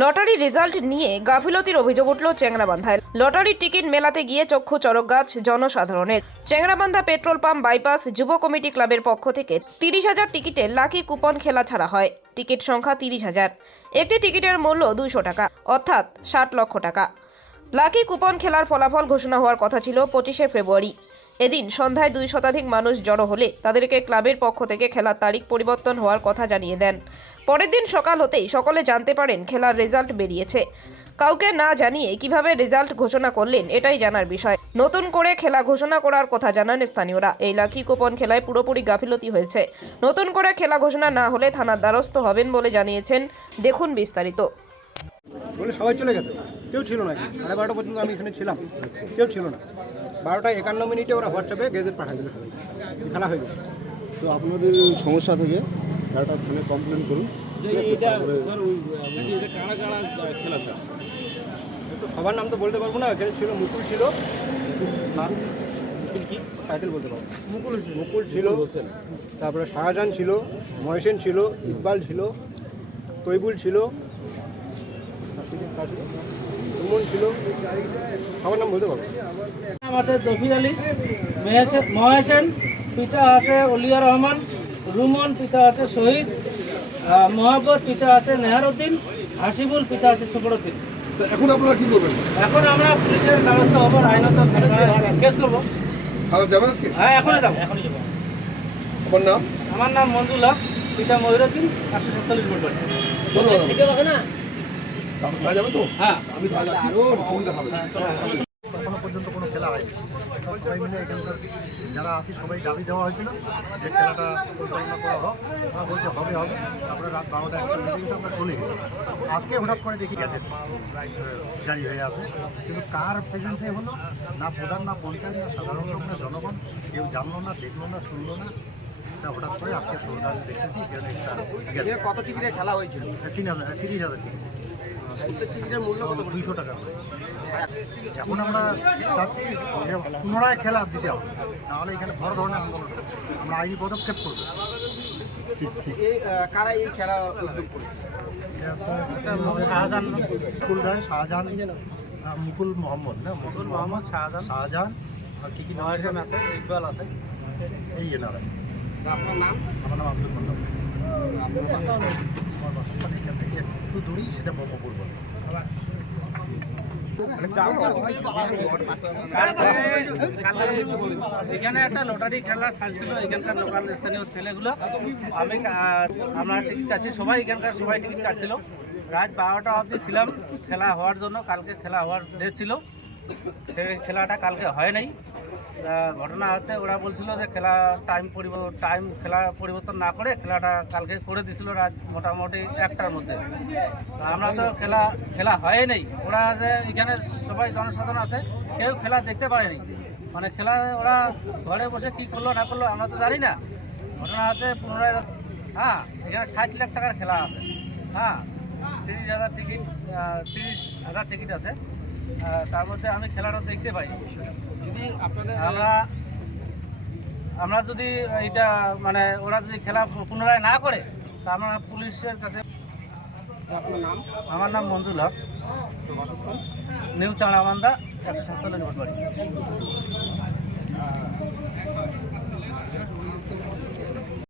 Lottery result নিয়ে গাফিলতির অভিযোগ উঠল চেংরাবান্ধায় লটারির টিকিট মেলাতে গিয়ে চক্ষু চরক গাছ জনসাধারণের। চেংরাবান্ধা পেট্রোল পাম্প বাইপাস যুব কমিটি ক্লাবের পক্ষ থেকে তিরিশ হাজার টিকিটে লাকি কুপন খেলা ছাড়া হয়। টিকিট সংখ্যা তিরিশ হাজার। একটি টিকিটের মূল্য দুইশো টাকা, অর্থাৎ ষাট লক্ষ টাকা। লাকি কুপন খেলার ফলাফল ঘোষণা হওয়ার কথা ছিল পঁচিশে ফেব্রুয়ারি। এদিন সন্ধ্যায় দুই শতাধিক মানুষ জড়ো হলে তাদেরকে ক্লাবের পক্ষ থেকে খেলার তারিখ পরিবর্তন হওয়ার কথা জানিয়ে দেন। পরের দিন সকাল হতেই সকলে জানতে পারেন খেলার রেজাল্ট বেরিয়েছে। কাউকে না জানিয়ে কীভাবে রেজাল্ট ঘোষণা করলেন এটাই জানার বিষয়। নতুন করে খেলা ঘোষণা করার কথা জানান স্থানীয়রা। এই লাকি কুপন খেলায় পুরোপুরি গাফিলতি হয়েছে। নতুন করে খেলা ঘোষণা না হলে থানার দ্বারস্থ হবেন বলে জানিয়েছেন। দেখুন বিস্তারিত। বলে সবাই চলে গেছে। কেউ ছিল না। সাড়ে বারোটা পর্যন্ত আমি এখানে ছিলাম। কেউ ছিল না। বারোটা একান্ন মিনিটে ওরা হোয়াটসঅ্যাপে গেজেট পাঠিয়ে দিল। খেলা হয়ে গেছে। তো আপনাদের সমস্যা থেকে একটা ফোনে কমপ্লেন করুন। সবার নাম তো বলতে পারব না এখানে ছিল মুকুল ছিল। মুকুল কি? টাইটেল বলতে পারব। মুকুল মুকুল ছিল তারপরে শাহজাহান ছিল মহেশেন ছিল ইকবাল ছিল তৈবুল ছিল সুমন ছিল সবার নাম বলতে পারব। নাম আছে জফির আলী মেহেসেন মহেশেন পিতা আছে অলিয়া রহমান রুমন পিতা আছে শহীদ মহাব্বত পিতা আছে নেহারউদ্দিন হাসিবুল পিতা আছে সুবরুদ্দিন। এখন আপনারা কি করবেন? এখন আমরা পুলিশের ব্যবস্থা হব আইনত কেস করব? হ্যাঁ এখনই যাব। এখনই যাব। আপনার নাম? আমার নাম মঞ্জুলা পিতা মহিরুদ্দিন একশো সাতচল্লিশ বাড়ি। ধন্যবাদ। থানায় তো হ্যাঁ। আমি যাচ্ছি। এখনও পর্যন্ত কোনো খেলা হয়নি। সব সবাই মিলে এখানকার যারা আছি সবাই দাবি দেওয়া হয়েছিল যে খেলাটা পরিচালনা করা হোক। ওরা বলছে হবে হবে। তারপরে রাত বারোটা একটা গেছে আমরা চলে গেছি। আজকে হঠাৎ করে দেখি গেছে জারি হয়ে আছে। কিন্তু কার প্রেজেন্সে হলো না প্রধান না পঞ্চায়েত না সাধারণ লোক না জনগণ কেউ জানলো না দেখল না শুনলো না এটা হঠাৎ করে আজকে সরকার দেখেছি। কত টিকিটের খেলা হয়েছিল? তিন হাজার তিরিশ হাজার টিকিট। দুইশো টাকা করে। এখন আমরা চাচ্ছি যে পুনরায় খেলা দিতে হবে। নাহলে এখানে বড় ধরনের আন্দোলন আমরা আইনি পদক্ষেপ করব। এই কারা এই খেলা মুকুল রায় শাহজাহান মুকুল মোহাম্মদ না? মুকুল মোহাম্মদ শাহজাহান। শাহজাহান আর কি কি নাম আছে ইকবাল আছে। এই এনারা। আপনার নাম? আমার নাম আব্দুল মোল্লা আমার বাসস্থান এখান থেকে একটু দূরেই সেটা ব্রহ্মপুর এখানে একটা লটারি খেলা চালছিল, এখানকার লোকাল স্থানীয় ছেলেগুলো। আমি আমরা টিকিট কাটছি, সবাই এখানকার সবাই টিকিট কাটছিল। রাত বারোটা অবধি ছিলাম, খেলা হওয়ার জন্য, কালকে খেলা হওয়ার ডেট ছিল। সেই খেলাটা কালকে হয় নাই। ঘটনা হচ্ছে, ওরা বলছিল যে খেলা টাইম টাইম খেলা পরিবর্তন না করে খেলাটা কালকে করে দিছিল রাত মোটামুটি একটার মধ্যে। আমরা তো খেলা খেলা হয় নাই। ওরা যে এখানে সবাই জনসাধারণ আছে, কেউ খেলা দেখতে পারেনি। মানে খেলা ওরা ঘরে বসে কি করল না করল আমরা তো জানি না। ঘটনা আছে পুনরায় হ্যাঁ এখানে ষাট লাখ টাকার খেলা আছে। হ্যাঁ তিরিশ হাজার টিকিট তিরিশ হাজার টিকিট আছে। তার মধ্যে আমি খেলাটা দেখতে পাই। যদি আমরা আমরা যদি এটা মানে ওরা যদি খেলা পুনরায় না করে তা আমরা পুলিশের কাছে আপনার নাম? আমার নাম মঞ্জুল হক। নিউ চাঁড়ামান্দা একশো সাতচল্লিশ ভোট বাড়ি।